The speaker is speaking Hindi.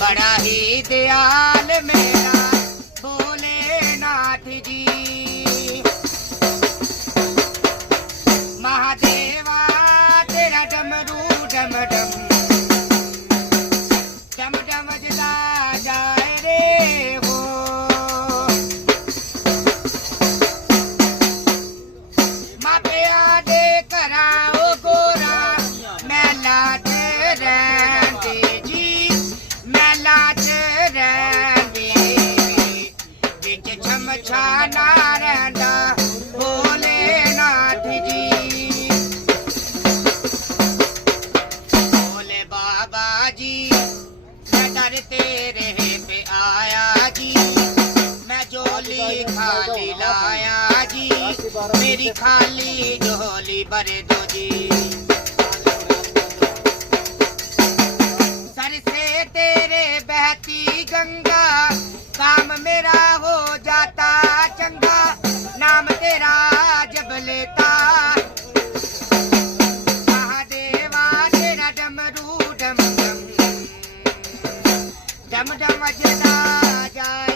बड़ा ही दयाल मेरा भोलेनाथ जी। महादेवा तेरा डमरू डम डम डम डम बजता जाए रे हो। मापिया दे कराओ गोरा मेला रहंदे जी, मेला रहंदे विच छमछाना रहंदा भोलेनाथ जी। भोले बाबा जी मैं दर तेरे पे आया जी, मैं झोली खाली लाया जी, मेरी खाली झोली भर दो जी। सर से तेरे बहती गंगा काम मेरा हो जाता चंगा, नाम तेरा जब लेता महादेवा तेरा डमरू डम डम डम डम बजता जाए।